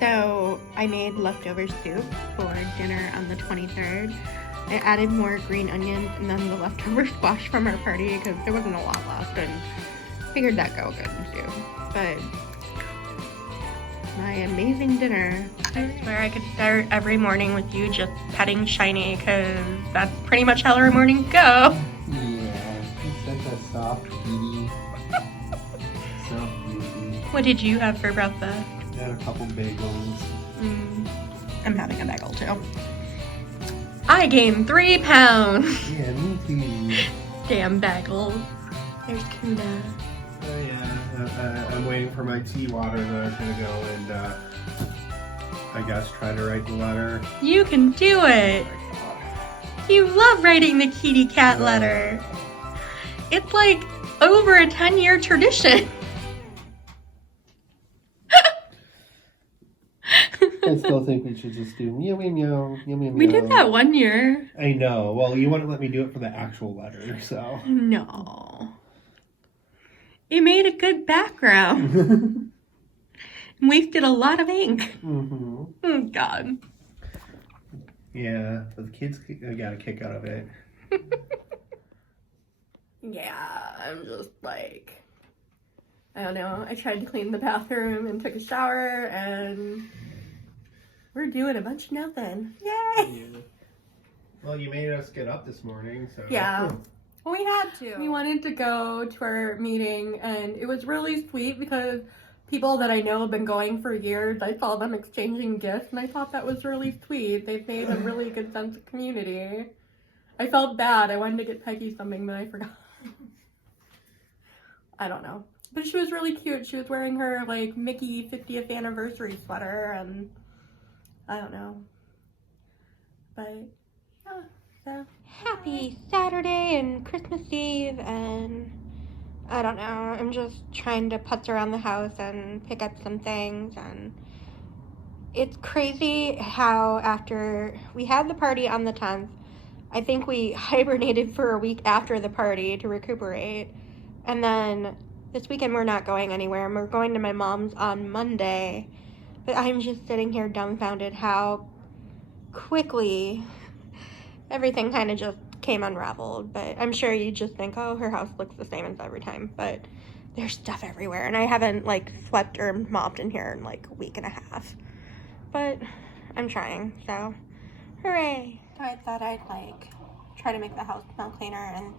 So I made leftover soup for dinner on the 23rd. I added more green onions and then the leftover squash from our party because there wasn't a lot left, and figured that'd go good too. But my amazing dinner. I swear I could start every morning with you just petting Shiny because that's pretty much how our mornings go. Yeah, he's such a soft kitty. So cute. What did you have for breakfast? I had a couple bagels. I'm having a bagel too. I gained 3 pounds. Yeah, me too. Damn bagels. There's Kuna. Oh yeah, I'm waiting for my tea water that I'm gonna go and I guess try to write the letter. You can do it. You love writing the kitty cat letter. It's like over a 10-year tradition. I still think we should just do meow meow meow meow meow. We did that 1 year. I know. Well, you wouldn't let me do it for the actual letter, so. No. It made a good background. Wasted a lot of ink. Mm-hmm. Oh, God. Yeah, the kids got a kick out of it. Yeah, I'm just like, I don't know. I tried to clean the bathroom and took a shower, and we're doing a bunch of nothing. Yay! Yeah. Well, you made us get up this morning, so. Yeah. Well, we had to. We wanted to go to our meeting, and it was really sweet because people that I know have been going for years. I saw them exchanging gifts, and I thought that was really sweet. They've made a really good sense of community. I felt bad. I wanted to get Peggy something, but I forgot. I don't know. But she was really cute. She was wearing her, like, Mickey 50th anniversary sweater, and I don't know. But, yeah, so. Happy Saturday and Christmas Eve, and I don't know. I'm just trying to putz around the house and pick up some things, and it's crazy how after we had the party on the 10th, I think we hibernated for a week after the party to recuperate. And then this weekend we're not going anywhere, and we're going to my mom's on Monday. But I'm just sitting here dumbfounded how quickly everything kind of just came unraveled. But I'm sure you just think, oh, her house looks the same as every time. But there's stuff everywhere, and I haven't, like, swept or mopped in here in, like, a week and a half. But I'm trying, so hooray. So I thought I'd, like, try to make the house smell cleaner, and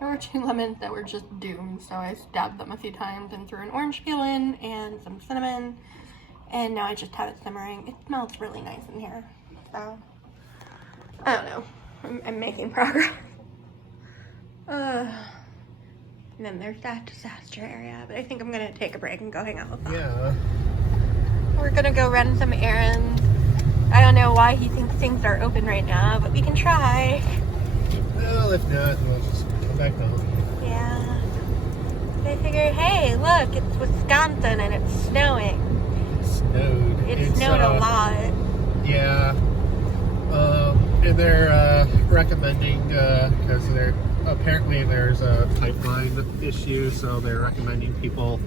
there were 2 lemons that were just doomed, so I stabbed them a few times and threw an orange peel in and some cinnamon, and now I just have it simmering. It smells really nice in here, so I don't know. I'm making progress. And then there's that disaster area, but I think I'm gonna take a break and go hang out with them. Yeah. We're gonna go run some errands. I don't know why he thinks things are open right now, but we can try. Well, if not, we'll just come back home. Yeah. I figured, hey, look, it's Wisconsin and it's snowing. It snowed. It snowed a lot. Yeah. And they're recommending, because apparently there's a pipeline issue, so they're recommending people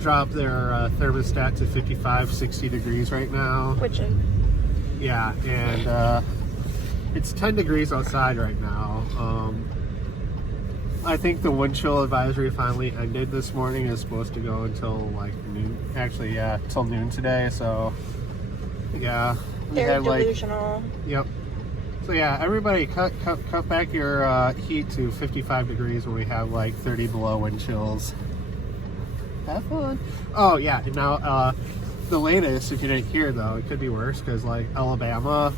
drop their thermostat to 55, 60 degrees right now. Which is? Yeah, and it's 10 degrees outside right now. I think the wind chill advisory finally ended this morning. It's supposed to go until like noon. Actually, yeah, till noon today. So, yeah. They're delusional. Yep. So yeah, everybody cut back your heat to 55 degrees when we have like 30 below wind chills. Have fun. Oh yeah, and now the latest, if you didn't hear though, it could be worse because like Alabama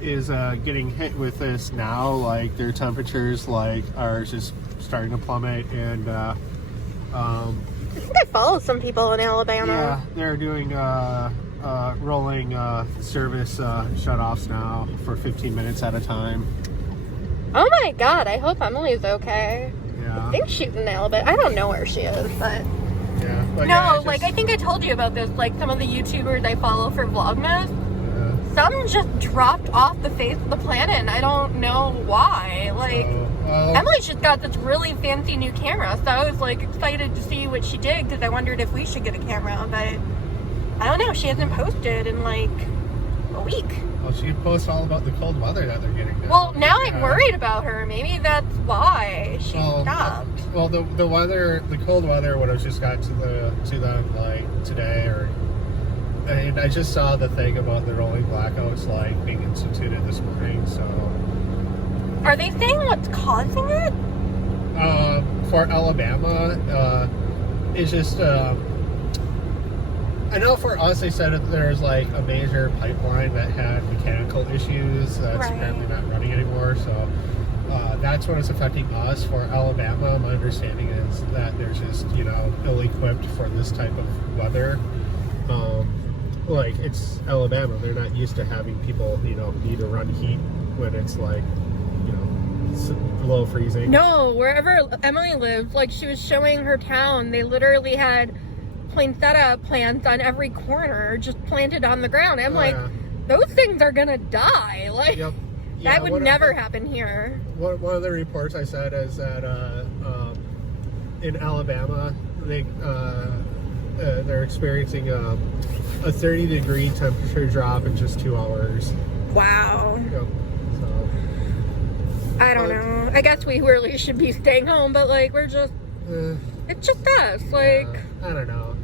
is getting hit with this now. Like their temperatures like are just starting to plummet, and I think I follow some people in Alabama. Yeah, they're doing rolling service shutoffs now for 15 minutes at a time. Oh my god, I hope Emily's okay. Yeah. I think she's in Alabama. I don't know where she is, but yeah. But no, yeah, like I think I told you about this. Like some of the YouTubers I follow for Vlogmas, some just dropped off the face of the planet, and I don't know why. Like Emily's just got this really fancy new camera, so I was like excited to see what she did because I wondered if we should get a camera, but I don't know. She hasn't posted in like a week. Well, she can post all about the cold weather that they're getting now. Well, now I'm worried about her. Maybe that's why she stopped. Well, the cold weather would have just got to them like today, and I just saw the thing about the rolling blackouts like being instituted this morning. So, are they saying what's causing it? For Alabama, it's just. I know for us, they said that there's like a major pipeline that had mechanical issues that's apparently not running anymore. So that's what is affecting us. For Alabama, my understanding is that they're just, ill-equipped for this type of weather. Like, it's Alabama. They're not used to having people, need to run heat when it's like, below freezing. No, wherever Emily lives, like she was showing her town, they literally had poinsettia plants on every corner, just planted on the ground. I'm those things are gonna die. Like, that would never happen here. One of the reports I said is that in Alabama, they're experiencing a 30-degree temperature drop in just 2 hours. Wow. Yep. So, I don't know. I guess we really should be staying home, but like we're just, it's just us. Like, I don't know.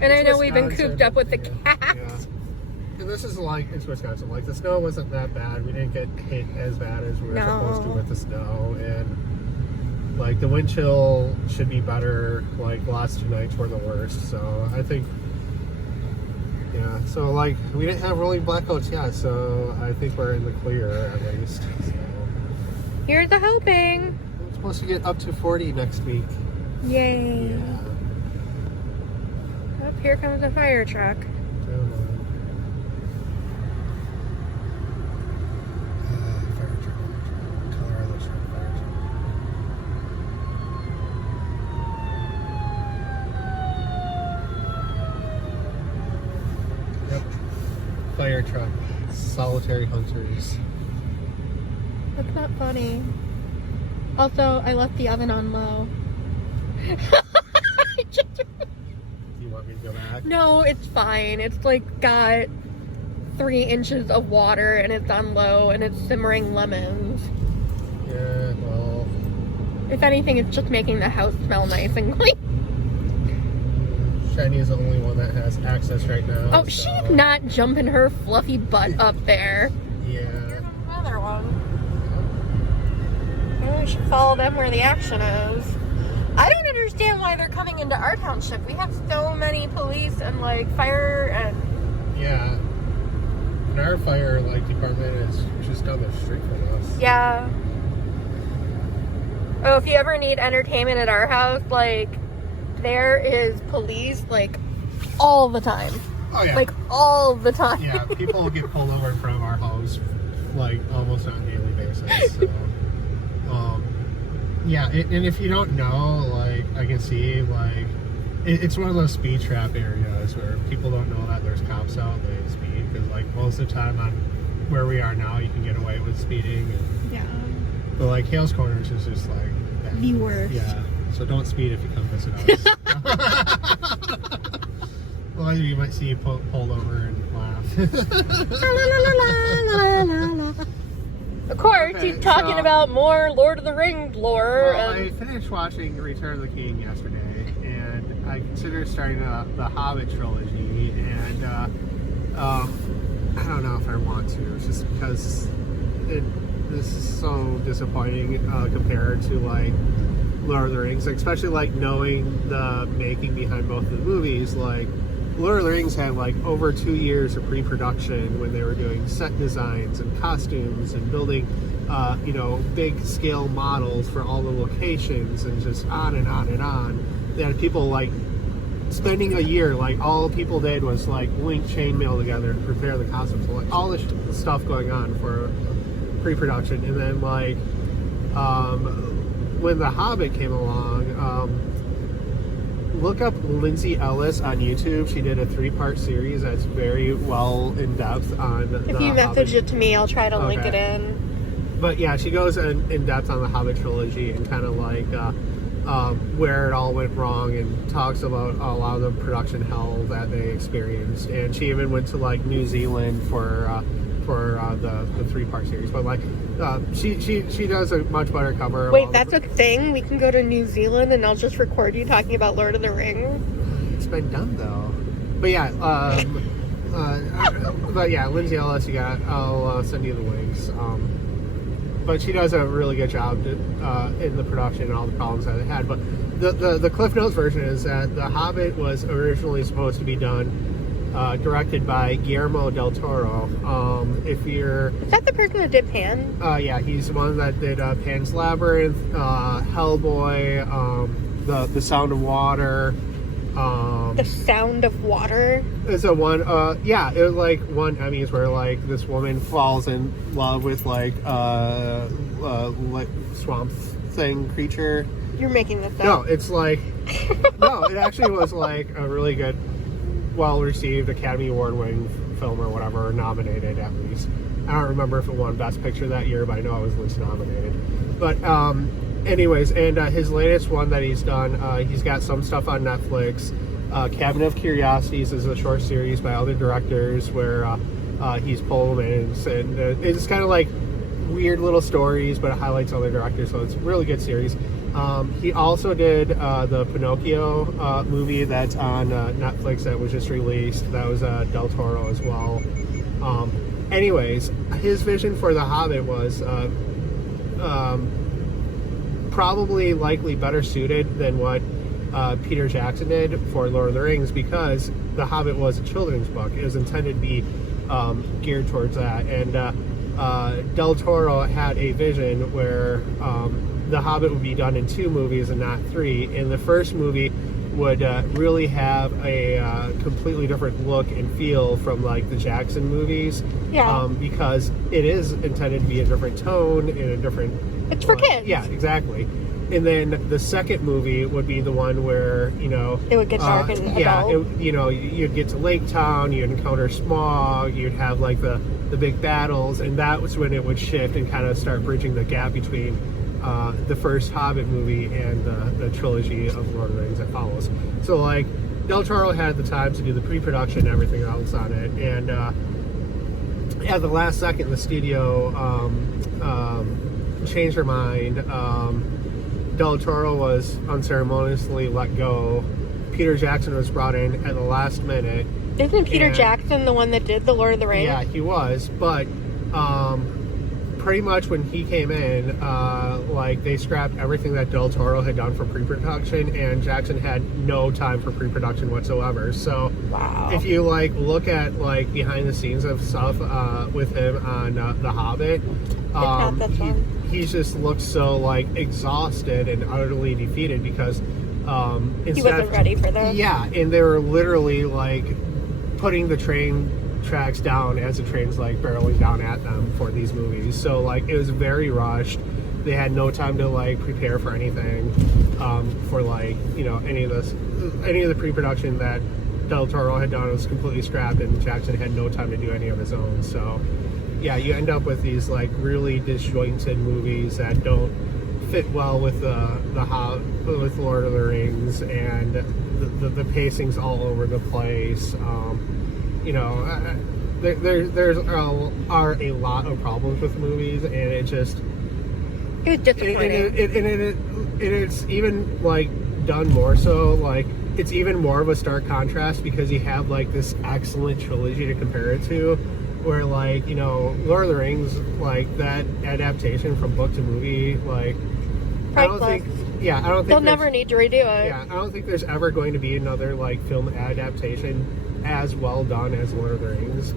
And I know we've been cooped up with the cats. Yeah. And this is like, it's Wisconsin. Like, the snow wasn't that bad. We didn't get hit as bad as we were supposed to with the snow. And, like, the wind chill should be better. Like, the last 2 nights were the worst. So, I think, so, like, we didn't have rolling blackouts yet. So, I think we're in the clear, at least. So. Here's the hoping. It's supposed to get up to 40 next week. Yay. Yeah. Here comes a fire truck. Fire truck. Solitary hunters. That's not funny. Also, I left the oven on low. You want me to go back? No, it's fine. It's like got 3 inches of water and it's on low and it's simmering lemons. Yeah, well. If anything, it's just making the house smell nice and clean. Shiny is the only one that has access right now. Oh, so. She's not jumping her fluffy butt up there. Yeah. Here's another one. Maybe we should follow them where the action is. I don't understand why they're coming into our township. We have so many police and like fire and... Yeah. And our fire department is just down the street from us. Yeah. Oh, if you ever need entertainment at our house, there is police all the time. Oh yeah. All the time. Yeah, people will get pulled over in front of our house almost on a daily basis. So, yeah, and if you don't know, I can see it's one of those speed trap areas where people don't know that there's cops out, they speed, because most of the time on where we are now, you can get away with speeding. And, yeah. But Hales Corners is just that. The worst. Yeah. So don't speed if you come visit us. Well, you might see you pulled over and laugh. Of course, he's talking about more Lord of the Rings lore. Well, I finished watching Return of the King yesterday, and I considered starting the Hobbit trilogy, and I don't know if I want to, just because this is so disappointing compared to Lord of the Rings, especially knowing the making behind both of the movies. Lord of the Rings had over 2 years of pre-production when they were doing set designs and costumes and building big scale models for all the locations, and just on and on and on. They had people spending a year, all people did was link chainmail together to prepare the costumes, so all this stuff going on for pre-production. And then when The Hobbit came along, look up Lindsay Ellis on YouTube. She did a 3-part series that's very well in depth on the If you message Hobbit. it to me, I'll try to link it in. But yeah, she goes in depth on the Hobbit trilogy and kind of where it all went wrong, and talks about a lot of the production hell that they experienced. And she even went to like New Zealand for the 3-part series. But like she does a much better cover. Wait, that's a thing? We can go to New Zealand and I'll just record you talking about Lord of the Rings? It's been done though. But yeah, Lindsay Ellis, I'll send you the links. But she does a really good job in the production and all the problems that it had. But the Cliff Notes version is that The Hobbit was originally supposed to be done, directed by Guillermo del Toro. Is that the person that did Pan? Yeah, he's the one that did Pan's Labyrinth, Hellboy, the Sound of Water. The Sound of Water is a one. It was like one Emmys where like this woman falls in love with like swamp thing creature. You're making this up. No, it's like no, it actually was like a really good, well-received Academy Award-winning film or whatever, nominated at least. I don't remember if it won Best Picture that year, but I know it was at least nominated. But anyways, and his latest one that he's done, he's got some stuff on Netflix. Cabinet of Curiosities is a short series by other directors where he's Pullman's, and it's kind of like weird little stories, but it highlights other directors, so it's a really good series. He also did the Pinocchio movie that's on Netflix that was just released. That was Del Toro as well. Anyways, his vision for The Hobbit was probably likely better suited than what Peter Jackson did for Lord of the Rings, because The Hobbit was a children's book. It was intended to be geared towards that. And Del Toro had a vision where The Hobbit would be done in 2 movies and not 3. And the first movie would really have a completely different look and feel from like the Jackson movies. Yeah. Because it is intended to be a different tone and a different... It's for kids. Yeah, exactly. And then the second movie would be the one where, it would get dark and adult. You'd get to Lake Town, you'd encounter Smaug, you'd have like the big battles, and that was when it would shift and kind of start bridging the gap between the first Hobbit movie and the trilogy of Lord of the Rings that follows. So like Del Toro had the time to do the pre-production and everything else on it, and at the last second the studio changed their mind. Del Toro was unceremoniously let go. Peter Jackson was brought in at the last minute. Isn't Peter Jackson the one that did the Lord of the Rings? Yeah, he was, but pretty much when he came in, they scrapped everything that Del Toro had done for pre-production, and Jackson had no time for pre-production whatsoever. So wow. If you look at behind the scenes of stuff with him on The Hobbit, he just looks so exhausted and utterly defeated because he wasn't ready for them. Yeah, and they were literally putting the train tracks down as the train's barreling down at them for these movies. So it was very rushed. They had no time to prepare for anything, for any of the pre-production that Del Toro had done was completely scrapped, and Jackson had no time to do any of his own. So yeah, you end up with these really disjointed movies that don't fit well with with Lord of the Rings, and the pacing's all over the place. There's are a lot of problems with movies, and it was disappointing. And it's even done more so it's even more of a stark contrast because you have this excellent trilogy to compare it to, where Lord of the Rings, that adaptation from book to movie, I don't think they'll never need to redo it. Yeah, I don't think there's ever going to be another film adaptation as well done as Lord of the Rings.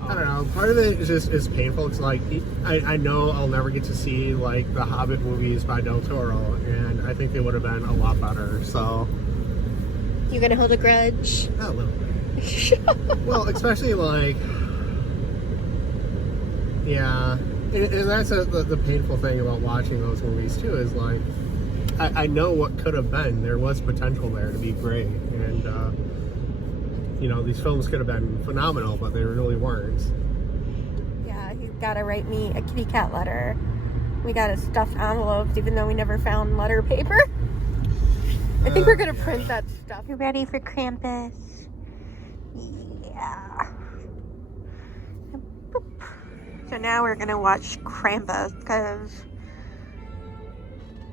I don't know. Part of it is painful. It's I know I'll never get to see the Hobbit movies by Del Toro, and I think they would have been a lot better. So you gonna hold a grudge? A little bit. Well, especially yeah, and that's the painful thing about watching those movies too. Is I know what could have been. There was potential there to be great, and these films could have been phenomenal, but they really weren't. Yeah, he's got to write me a kitty cat letter. We got his stuffed envelopes, even though we never found letter paper. think we're gonna print that stuff. You ready for Krampus? Yeah. Boop. So now we're gonna watch Krampus, because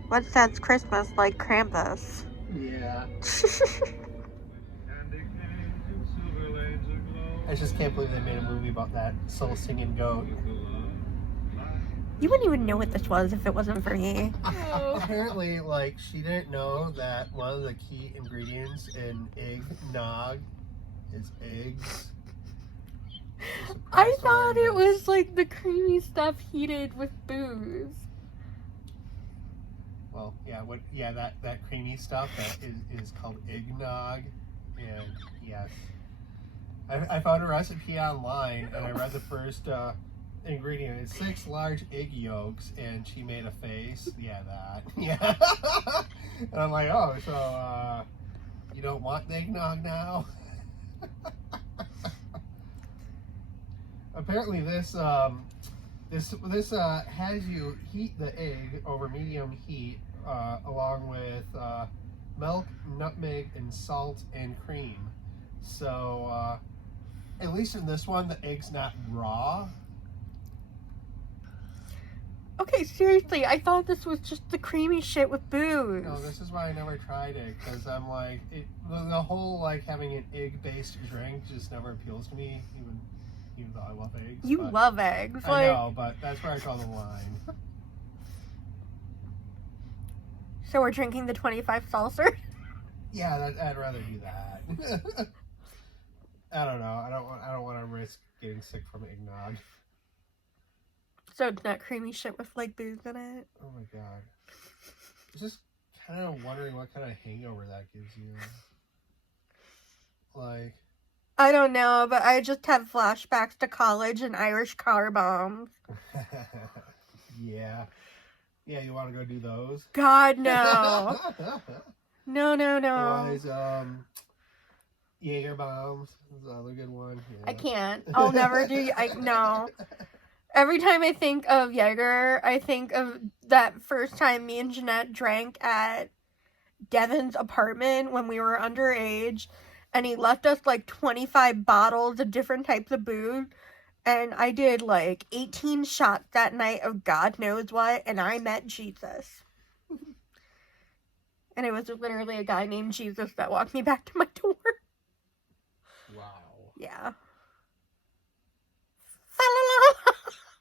what says Christmas like Krampus? Yeah. I just can't believe they made a movie about that soul singing goat. You wouldn't even know what this was if it wasn't for me. Apparently, like, she didn't know that one of the key ingredients in eggnog is eggs. I thought it was like the creamy stuff heated with booze. Well, yeah, that creamy stuff that is called eggnog, and yes. I found a recipe online, and I read the first ingredient. It's 6 large egg yolks, and she made a face. Yeah, that. Yeah. And I'm like, oh, so you don't want eggnog now? Apparently, this has you heat the egg over medium heat, along with milk, nutmeg, and salt and cream. So, at least in this one, the egg's not raw. Okay, seriously, I thought this was just the creamy shit with booze. No, this is why I never tried it, because I'm like, the whole, like, having an egg-based drink just never appeals to me, even though I love eggs. You love eggs. I know, but that's where I draw the line. So we're drinking the 25 seltzer? Yeah, I'd rather do that. I don't know. I don't want to risk getting sick from eggnog. So it's not creamy shit with like booze in it? Oh my god. I'm just kind of wondering what kind of hangover that gives you. Like, I don't know, but I just have flashbacks to college and Irish car bombs. yeah. Yeah, you want to go do those? God, no. No. Otherwise, Jaeger bombs is another good one. Yeah. I can't. I'll never do. No. Every time I think of Jaeger, I think of that first time me and Jeanette drank at Devin's apartment when we were underage, and he left us like 25 bottles of different types of booze, and I did like 18 shots that night of God knows what, and I met Jesus. And it was literally a guy named Jesus that walked me back to my door. Wow. Yeah.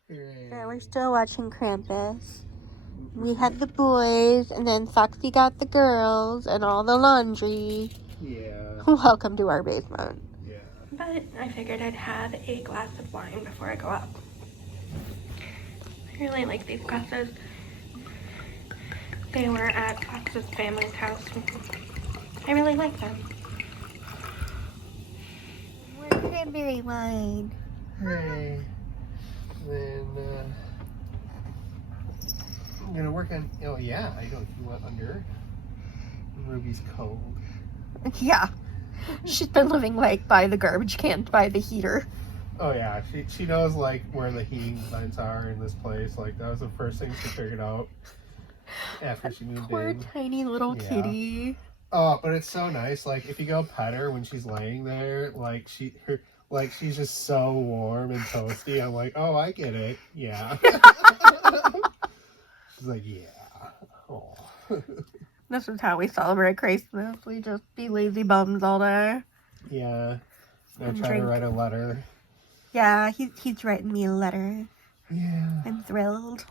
Yeah, we're still watching Krampus. We had the boys, and then Phauxe got the girls, and all the laundry. Yeah. Welcome to our basement. Yeah. But I figured I'd have a glass of wine before I go up. I really like these glasses. They were at Phauxe's family's house. I really like them. More cranberry wine. Hey. Then I'm gonna work on. Oh yeah, I don't. You want under? Ruby's cold. Yeah. She's been living like by the garbage can, by the heater. Oh yeah, she knows like where the heating vents are in this place. Like that was the first thing she figured out after she moved Poor in. tiny little Yeah. kitty. Oh, but it's so nice. Like if you go pet her when she's laying there, like she's just so warm and toasty. I'm like, oh, I get it. Yeah. She's like, yeah. Oh. This is how we celebrate Christmas. We just be lazy bums all day. Yeah. I And try drink. to write a letter. Yeah, he's writing me a letter. Yeah. I'm thrilled.